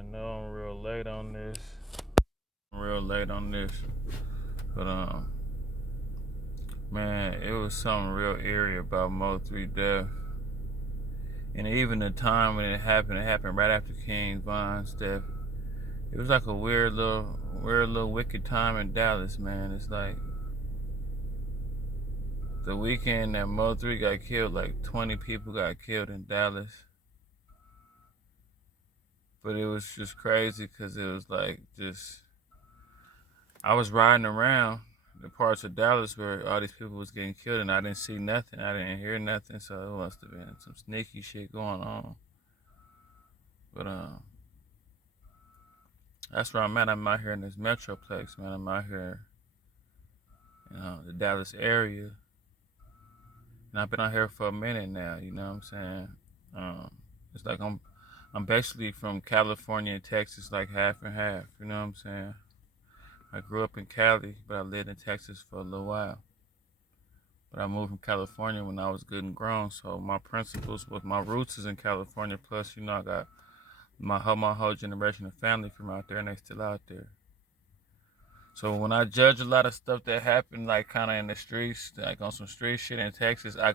I know I'm real late on this. But man, it was something real eerie about Mo3 death. And even the time when it happened right after King Von's death. It was like a weird little wicked time in Dallas, man. It's like the weekend that Mo3 got killed, like 20 people got killed in Dallas. But it was just crazy because it was like I was riding around the parts of Dallas where all these people was getting killed and I didn't see nothing. I didn't hear nothing, so it must have been some sneaky shit going on. But that's where I'm at. I'm out here in this Metroplex, man. I'm out here, the Dallas area. And I've been out here for a minute now, you know what I'm saying? It's like I'm basically from California and Texas, like half and half, you know what I'm saying? I grew up in Cali, but I lived in Texas for a little while. But I moved from California when I was good and grown, so my principles with my roots is in California. Plus, I got my whole generation of family from out there, and they still out there. So when I judge a lot of stuff that happened, like kind of in the streets, like on some street shit in Texas, I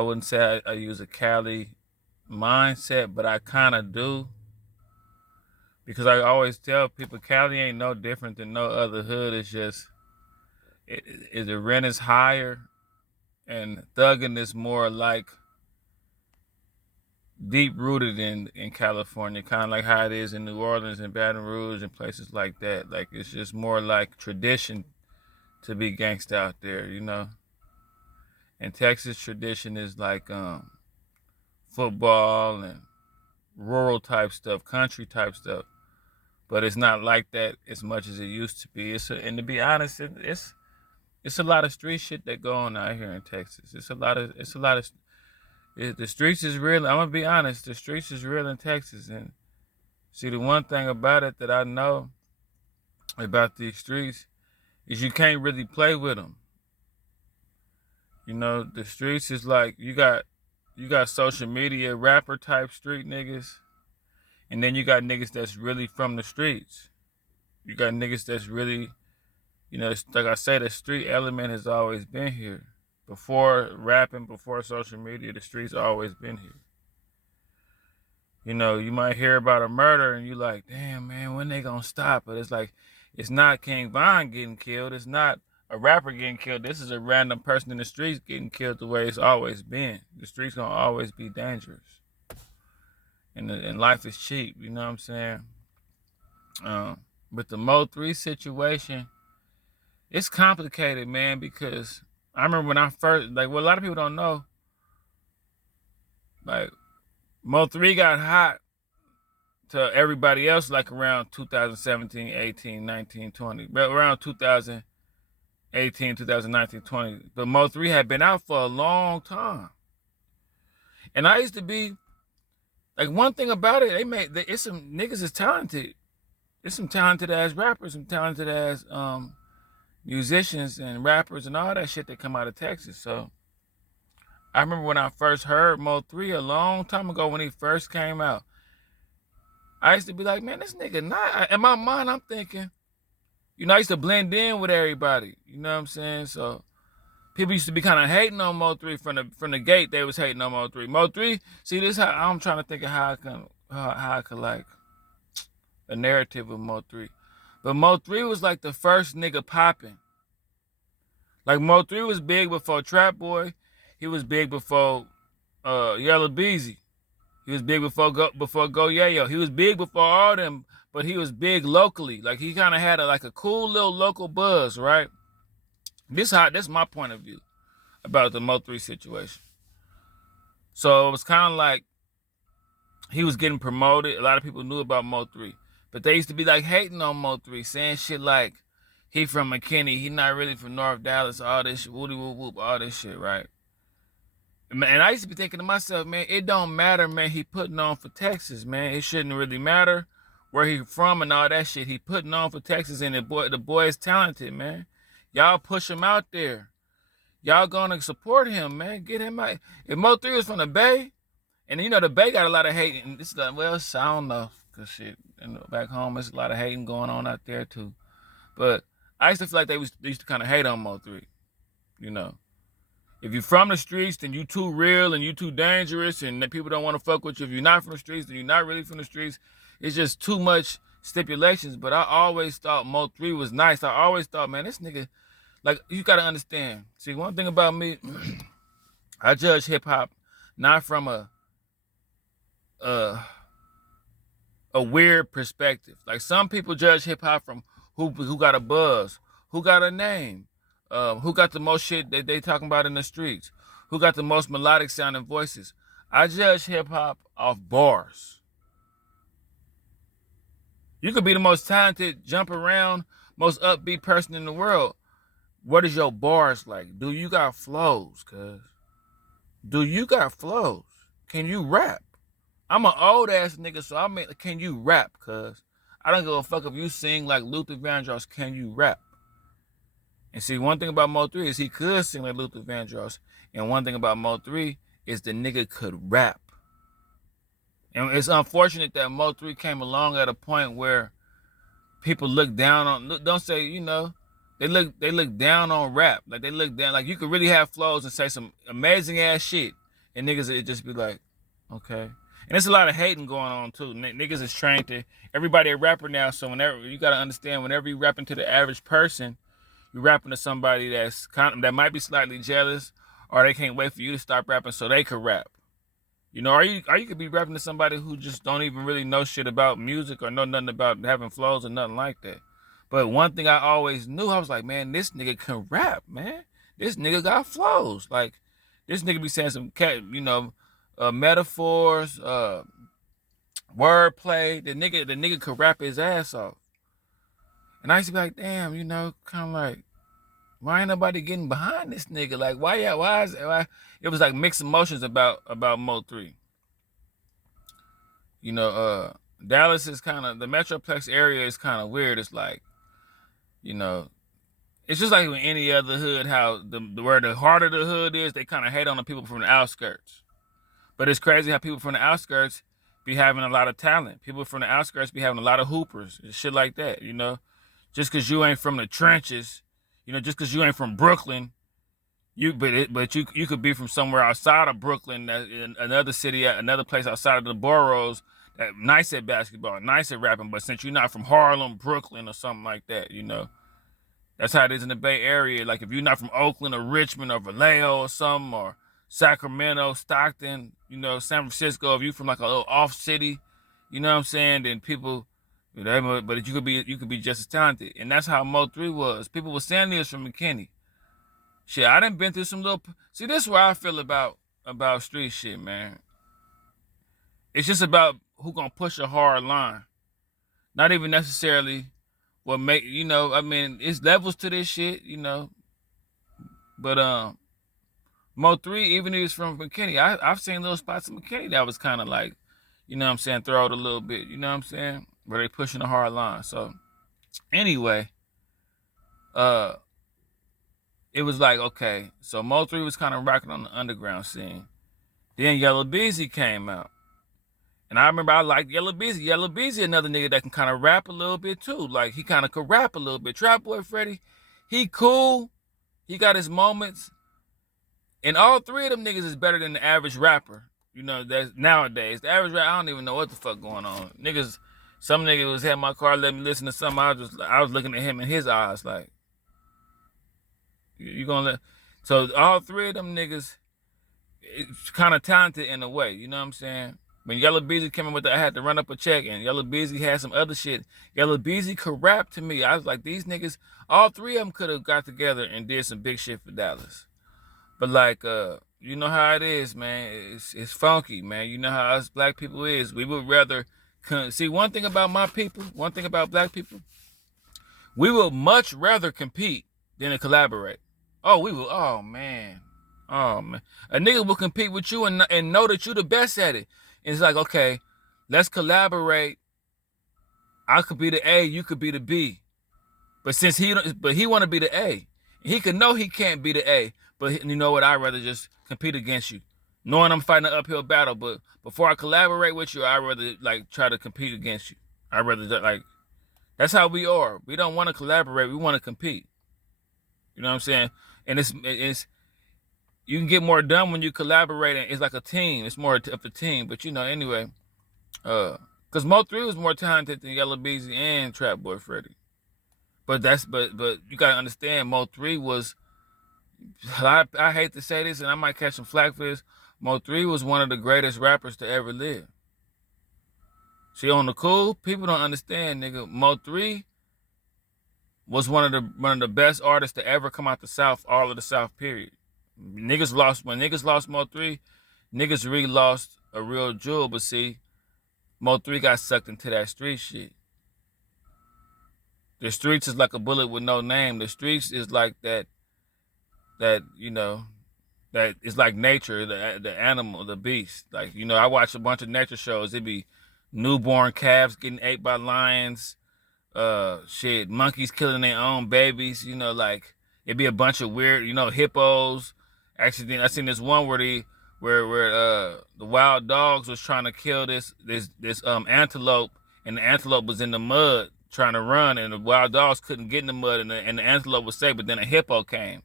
wouldn't say I use a Cali mindset, but I kind of do. Because I always tell people Cali ain't no different than no other hood. It's just the rent is higher and thugging is more like deep rooted in California, kind of like how it is in New Orleans and Baton Rouge and places like that. Like it's just more like tradition to be gangsta out there, And Texas tradition is like football and rural type stuff, country type stuff. But it's not like that as much as it used to be. And to be honest, it's a lot of street shit that go on out here in Texas. The streets is real. I'm gonna be honest. The streets is real in Texas. And see, the one thing about it that I know about these streets is you can't really play with them. The streets is like you got social media rapper type street niggas, and then you got niggas that's really from the streets. You got niggas that's really, like I say, the street element has always been here. Before rapping, before social media, the streets always been here. You might hear about a murder and you like, damn, man, when they gonna stop? But it's like, it's not King Von getting killed. It's not a rapper getting killed. This is a random person in the streets getting killed the way it's always been. The streets gonna always be dangerous. And life is cheap, you know what I'm saying? But the Mo3 situation, it's complicated, man, because I remember when I first, like, what a lot of people don't know, like, Mo3 got hot to everybody else, like, around 2017, 18, 19, 20. But around 2018, 2019, 20. But Mo3 had been out for a long time. And I used to be, like, one thing about it, it's some niggas is talented. There's some talented ass rappers, some talented ass musicians and rappers and all that shit that come out of Texas. So I remember when I first heard Mo3 a long time ago when he first came out, I used to be like, man, this nigga not. In my mind, I'm thinking, I used to blend in with everybody. You know what I'm saying? So people used to be kind of hating on Mo3 from the gate. They was hating on Mo3. Mo3, see, this how I'm trying to think of how I could like a narrative of Mo3. But Mo3 was like the first nigga popping. Like Mo3 was big before Trap Boy. He was big before Yellow Beezy. He was big before Go Yayo. He was big before all them, but he was big locally. Like he kind of had a cool little local buzz, right? This my point of view about the Mo3 situation. So it was kind of like he was getting promoted. A lot of people knew about Mo3. But they used to be like hating on Mo3, saying shit like, he from McKinney, he not really from North Dallas, all this shit, woody whoop whoop, all this shit, right? And I used to be thinking to myself, man, it don't matter, man, he putting on for Texas, man. It shouldn't really matter where he from and all that shit. He putting on for Texas, and the boy is talented, man. Y'all push him out there. Y'all gonna support him, man. Get him out. If Mo3 was from the Bay, And you know, the Bay got a lot of hate, and it's like, well, I don't know, cause shit, back home, there's a lot of hating going on out there too. But I used to feel like they used to kind of hate on Mo3. You know, if you're from the streets, then you too real and you too dangerous, and that people don't want to fuck with you. If you're not from the streets, then you're not really from the streets. It's just too much stipulations. But I always thought Mo3 was nice. I always thought, man, this nigga, like, you gotta understand. See, one thing about me, I judge hip hop not from a weird perspective. Like, some people judge hip hop from who got a buzz, who got a name, who got the most shit that they talking about in the streets, who got the most melodic sounding voices. I judge hip hop off bars. You could be the most talented, jump around, most upbeat person in the world. What is your bars like? Do you got flows, cuz? Do you got flows? Can you rap? I'm an old ass nigga, so I mean, can you rap, cuz? I don't give a fuck if you sing like Luther Vandross. Can you rap? And see, one thing about Mo3 is he could sing like Luther Vandross. And one thing about Mo3 is the nigga could rap. And it's unfortunate that Mo3 came along at a point where people look down on, don't say, you know, they look down on rap. Like, they look down, like, you could really have flows and say some amazing ass shit, and niggas would just be like, okay. And there's a lot of hating going on too. Niggas is trained to, everybody a rapper now, so whenever, you gotta understand, whenever you rapping to the average person, you're rapping to somebody that's that might be slightly jealous, or they can't wait for you to stop rapping so they could rap. You know, or you could be rapping to somebody who just don't even really know shit about music or know nothing about having flows or nothing like that. But one thing I always knew, I was like, man, this nigga can rap, man. This nigga got flows. Like, this nigga be saying some, you know, metaphors, wordplay. The nigga could rap his ass off. And I used to be like, damn, you know, kind of like, why ain't nobody getting behind this nigga? Like, why? It was like mixed emotions about Mo3. You know, Dallas is kind of, the Metroplex area is kind of weird. It's like, you know, it's just like in any other hood, how where the harder the hood is, they kind of hate on the people from the outskirts. But it's crazy how people from the outskirts be having a lot of talent. People from the outskirts be having a lot of hoopers and shit like that, you know. Just because you ain't from the trenches, you know, just because you ain't from Brooklyn, but you could be from somewhere outside of Brooklyn, in another city, another place outside of the boroughs, that nice at basketball, nice at rapping. But since you're not from Harlem, Brooklyn, or something like that, you know, that's how it is in the Bay Area. Like, if you're not from Oakland or Richmond or Vallejo or something, or Sacramento, Stockton, you know, San Francisco, if you're from like a little off city, you know what I'm saying, then people, but you could be just as talented. And that's how Mo3 was. People were saying he was from McKinney. Shit, I done been through some little, see, this is where I feel about street shit, man. It's just about who gonna push a hard line. Not even necessarily what make, you know, I mean, it's levels to this shit, you know. But Mo3, even if he was from McKinney, I've seen little spots in McKinney that was kind of like, you know what I'm saying, throw it a little bit, you know what I'm saying? Where they pushing a hard line. So anyway, it was like, okay, so Mo3 was kind of rocking on the underground scene. Then Yella Beezy came out. And I remember I liked Yella Beezy. Yella Beezy, another nigga that can kind of rap a little bit too. Like, he kind of could rap a little bit. Trap Boy Freddy, he cool. He got his moments. And all three of them niggas is better than the average rapper. You know, that's nowadays. The average rapper, I don't even know what the fuck going on. Niggas, some nigga was had my car, let me listen to something. I was looking at him in his eyes like, you gonna let, so all three of them niggas, it's kind of talented in a way, you know what I'm saying? When Yella Beezy came in with I had to run up a check, and Yella Beezy had some other shit. Yella Beezy could rap to me. I was like, these niggas, all three of them could have got together and did some big shit for Dallas. But like, you know how it is, man. It's funky, man. You know how us black people is. We would rather, see, one thing about my people, one thing about black people, we would much rather compete than to collaborate. Oh, we will. Oh man. A nigga will compete with you and know that you the best at it. And it's like, okay, let's collaborate. I could be the A, you could be the B. But since he want to be the A, he could know he can't be the A. But you know what? I'd rather just compete against you. knowing I'm fighting an uphill battle. But before I collaborate with you, I'd rather like try to compete against you. I'd rather like, that's how we are. We don't want to collaborate. We want to compete. You know what I'm saying? And it's you can get more done when you collaborate. And it's like a team. It's more of a team. But you know, anyway, because Mo3 was more talented than Yella Beezy and Trap Boy Freddy. But you gotta understand, Mo3 was. I hate to say this, and I might catch some flack for this. Mo3 was one of the greatest rappers to ever live. See, on the cool, people don't understand, nigga. Mo3 was one of the best artists to ever come out the South, all of the South, period. When niggas lost Mo3, niggas really lost a real jewel. But see, Mo3 got sucked into that street shit. The streets is like a bullet with no name. The streets is like that, you know, that is like nature, the animal, the beast. Like, you know, I watch a bunch of nature shows. It be newborn calves getting ate by lions, monkeys killing their own babies, you know, like it'd be a bunch of weird, you know, hippos. Actually, I seen this one where the wild dogs was trying to kill this antelope, and the antelope was in the mud trying to run, and the wild dogs couldn't get in the mud, and the antelope was safe, but then a hippo came.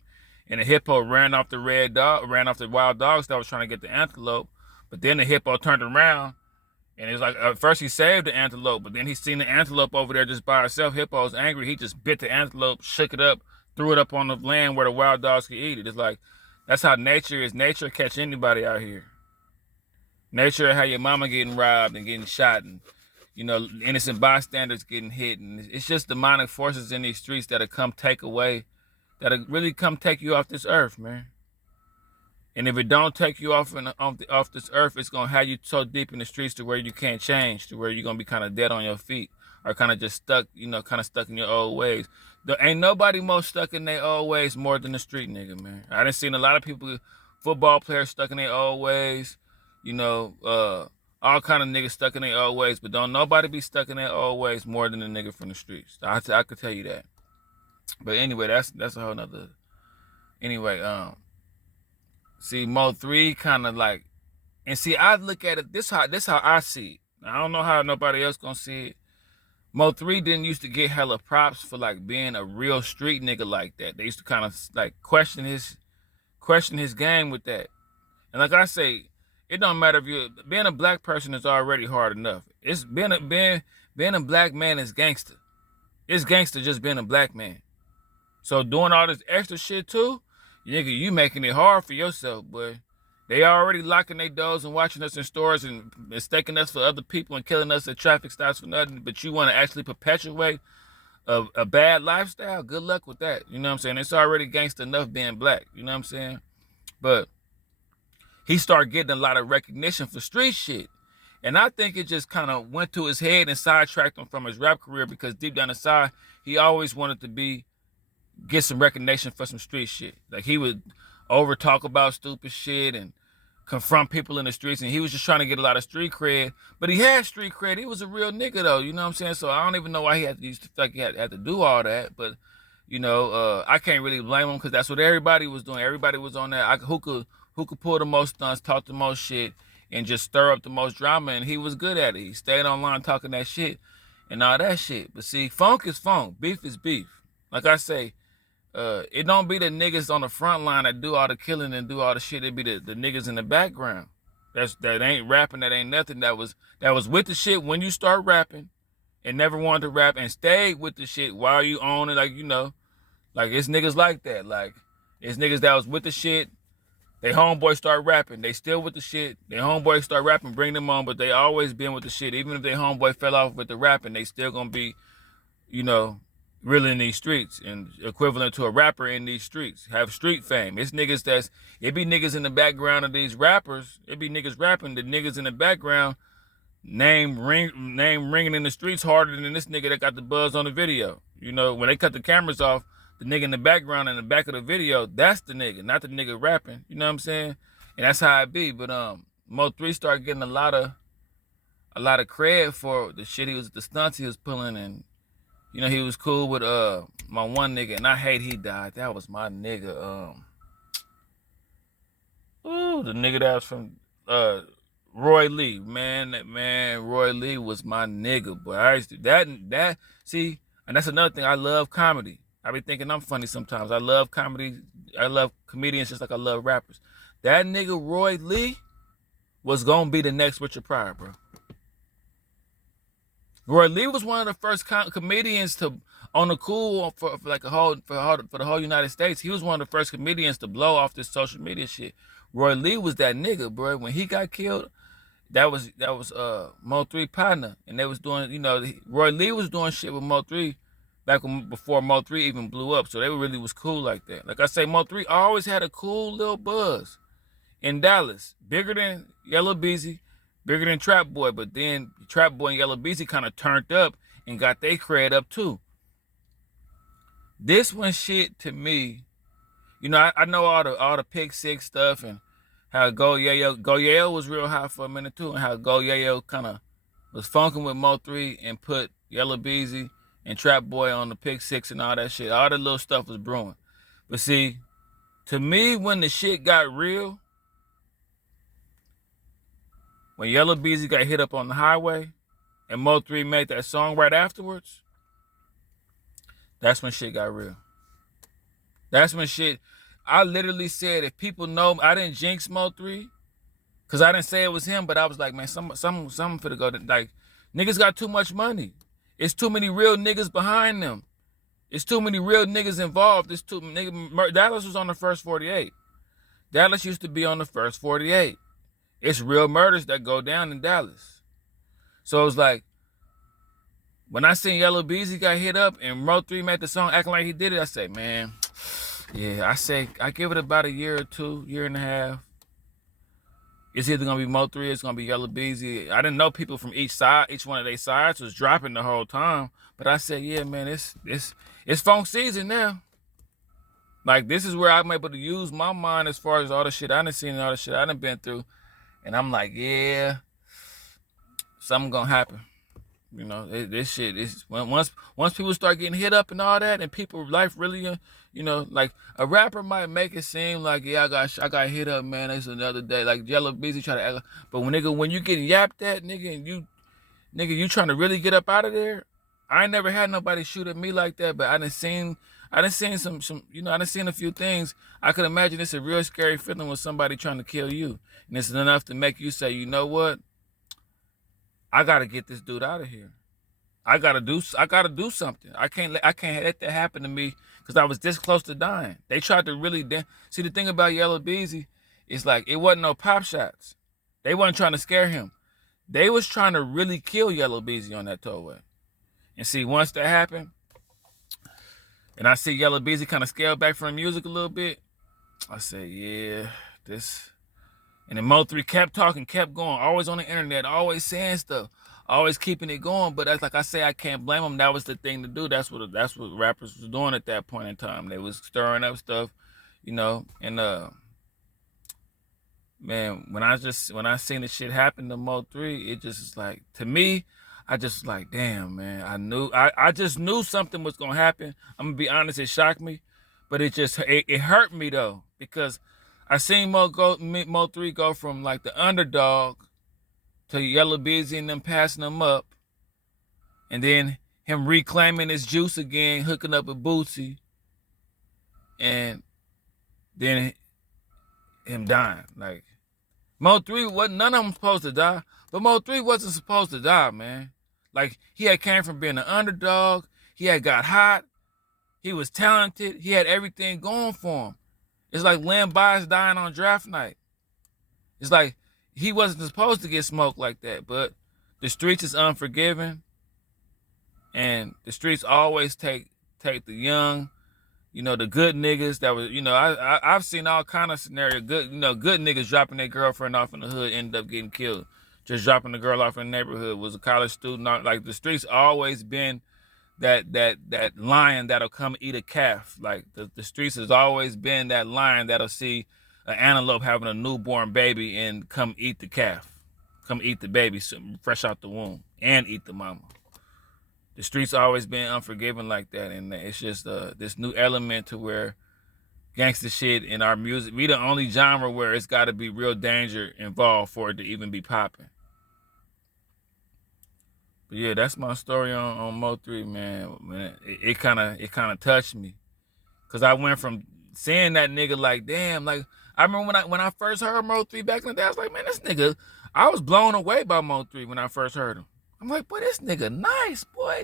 And the hippo ran off the wild dogs that was trying to get the antelope. But then the hippo turned around, and it was like, at first he saved the antelope, but then he seen the antelope over there just by itself. Hippo was angry. He just bit the antelope, shook it up, threw it up on the land where the wild dogs could eat it. It's like, that's how nature is. Nature catch anybody out here. Nature how your mama getting robbed and getting shot, and, you know, innocent bystanders getting hit. And it's just demonic forces in these streets that'll come take away, that'll really come take you off this earth, man. And if it don't take you off this earth, it's gonna have you so deep in the streets to where you can't change, to where you're gonna be kind of dead on your feet, or kind of just stuck, you know, kind of stuck in your old ways. There ain't nobody more stuck in their old ways more than the street nigga, man. I done seen a lot of people, football players stuck in their old ways, you know, all kind of niggas stuck in their old ways, but don't nobody be stuck in their old ways more than the nigga from the streets. I could tell you that. But anyway, that's a whole nother. Anyway, see, Mo3 kind of like, and see, I look at it this how I see it. I don't know how nobody else gonna see it. Mo3 didn't used to get hella props for like being a real street nigga like that. They used to kind of like question his game with that. And like I say, it don't matter if you're being a black person is already hard enough. It's being a black man is gangster. It's gangster just being a black man. So doing all this extra shit too, nigga, you making it hard for yourself, boy. They already locking their doors and watching us in stores and mistaking us for other people and killing us at traffic stops for nothing. But you want to actually perpetuate a bad lifestyle? Good luck with that. You know what I'm saying? It's already gangster enough being black. You know what I'm saying? But he started getting a lot of recognition for street shit. And I think it just kind of went to his head and sidetracked him from his rap career, because deep down inside, he always wanted to get some recognition for some street shit. Like, he would over talk about stupid shit and confront people in the streets, and he was just trying to get a lot of street cred. But he had street cred. He was a real nigga though, you know what I'm saying? So I don't even know why he had to like he had to do all that. But you know, I can't really blame him, because that's what everybody was doing. Everybody was on that. Who could pull the most stunts, talk the most shit, and just stir up the most drama, and he was good at it. He stayed online talking that shit and all that shit. But see, funk is funk. Beef is beef. Like I say, it don't be the niggas on the front line that do all the killing and do all the shit. It be the niggas in the background that ain't rapping, that ain't nothing, that was with the shit when you start rapping and never wanted to rap and stayed with the shit while you own it. Like, you know, like it's niggas like that. Like, it's niggas that was with the shit. They homeboys start rapping. They still with the shit. They homeboys start rapping, bring them on, but they always been with the shit. Even if they homeboy fell off with the rapping, they still gonna be, you know, really in these streets and equivalent to a rapper in these streets, have street fame. It's niggas it be niggas in the background of these rappers. It be niggas rapping. The niggas in the background, name ringing in the streets harder than this nigga that got the buzz on the video. You know, when they cut the cameras off, the nigga in the background in the back of the video, that's the nigga, not the nigga rapping. You know what I'm saying? And that's how it be. But Mo3 started getting a lot of cred for the shit the stunts he was pulling. And you know, he was cool with my one nigga, and I hate he died. That was my nigga. too. The nigga that was from Roy Lee, man, Roy Lee was my nigga, boy. I used to that see, and that's another thing. I love comedy. I be thinking I'm funny sometimes. I love comedy. I love comedians just like I love rappers. That nigga Roy Lee was gonna be the next Richard Pryor, bro. Roy Lee was one of the first comedians to on the cool for like the whole United States. He was one of the first comedians to blow off this social media shit. Roy Lee was that nigga, bro. When he got killed, that was Mo3 partner, and they was doing, Roy Lee was doing shit with Mo3 before Mo3 even blew up. So they really was cool like that. Like I say, Mo3 always had a cool little buzz in Dallas, bigger than Yellow Beezy, bigger than Trap Boy, but then Trap Boy and Yellow Beezy kind of turned up and got their cred up too. This one shit to me, I know all the Pick Six stuff and how Go Yayo was real hot for a minute too, and how Go Yayo kind of was funking with Mo3 and put Yellow Beezy and Trap Boy on the Pick Six and all that shit. All the little stuff was brewing. But see, to me, when the shit got real, when Yellow Beezy got hit up on the highway and Mo3 made that song right afterwards, that's when shit got real. That's when shit, I literally said, if people know, I didn't jinx Mo3, because I didn't say it was him, but I was like, man, some finna go, like, niggas got too much money. It's too many real niggas behind them. It's too many real niggas involved. Dallas was on the first 48. Dallas used to be on the first 48. It's real murders that go down in Dallas. So it was like, when I seen Yellow Beezy got hit up and Mo3 made the song acting like he did it, I say, man, yeah, I give it about a year or two, year and a half. It's either gonna be Mo3, it's gonna be Yellow Beezy. I didn't know people from each one of their sides was dropping the whole time. But I said, yeah, man, it's funk season now. Like, this is where I'm able to use my mind as far as all the shit I done seen and all the shit I done been through. And I'm like, yeah, something gonna happen. This shit is once people start getting hit up and all that, and people life really, like a rapper might make it seem like, yeah, I got hit up, man. It's another day. Like Yellow Beezy try to act, but when you getting yapped at, nigga, and you trying to really get up out of there. I ain't never had nobody shoot at me like that, but I done seen some, I done seen a few things. I could imagine it's a real scary feeling when somebody trying to kill you, and it's enough to make you say, you know what? I gotta get this dude out of here. I gotta do something. I can't let that happen to me, because I was this close to dying. They tried to really see, the thing about Yellow Beezy is, like, it wasn't no pop shots. They wasn't trying to scare him. They was trying to really kill Yellow Beezy on that tollway. And see, once that happened, and I see Yellow Beezy kind of scale back from the music a little bit, I say, yeah, this. And then Mo3 kept talking, kept going, always on the internet, always saying stuff, always keeping it going. But that's like I say, I can't blame them. That was the thing to do. That's what rappers was doing at that point in time. They was stirring up stuff, and man, when I seen the shit happen to Mo3, it just is like, to me, I just like, damn, man, I just knew something was gonna happen. I'm gonna be honest, it shocked me, but it hurt me though, because I seen Mo3 go from like the underdog to Yellow Beezy and them passing him up, and then him reclaiming his juice again, hooking up with Bootsy, and then him dying. Like, Mo3 wasn't, none of them supposed to die, but Mo3 wasn't supposed to die, man. Like, he had came from being an underdog, he had got hot, he was talented, he had everything going for him. It's like Len Bias dying on draft night. It's like he wasn't supposed to get smoked like that, but the streets is unforgiving, and the streets always take the young, the good niggas that was, I've seen all kind of scenario. Good niggas dropping their girlfriend off in the hood, ended up getting killed. Just dropping the girl off in the neighborhood, was a college student. Like, the streets always been that lion that'll come eat a calf. Like, the streets has always been that lion that'll see an antelope having a newborn baby and come eat the calf, come eat the baby fresh out the womb, and eat the mama. The streets always been unforgiving like that, and it's just this new element to where gangster shit in our music. We the only genre where it's got to be real danger involved for it to even be popping. But yeah, that's my story on Mo3, man. It kind of touched me, cause I went from seeing that nigga like, damn, like I remember when I first heard Mo3 back in the day, I was like, man, this nigga, I was blown away by Mo3 when I first heard him. I'm like, boy, this nigga nice, boy.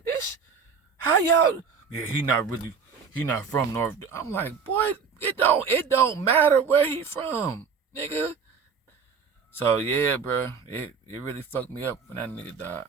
How y'all? Yeah, he not from North. I'm like, boy, it don't matter where he from, nigga. So yeah, bro, it really fucked me up when that nigga died.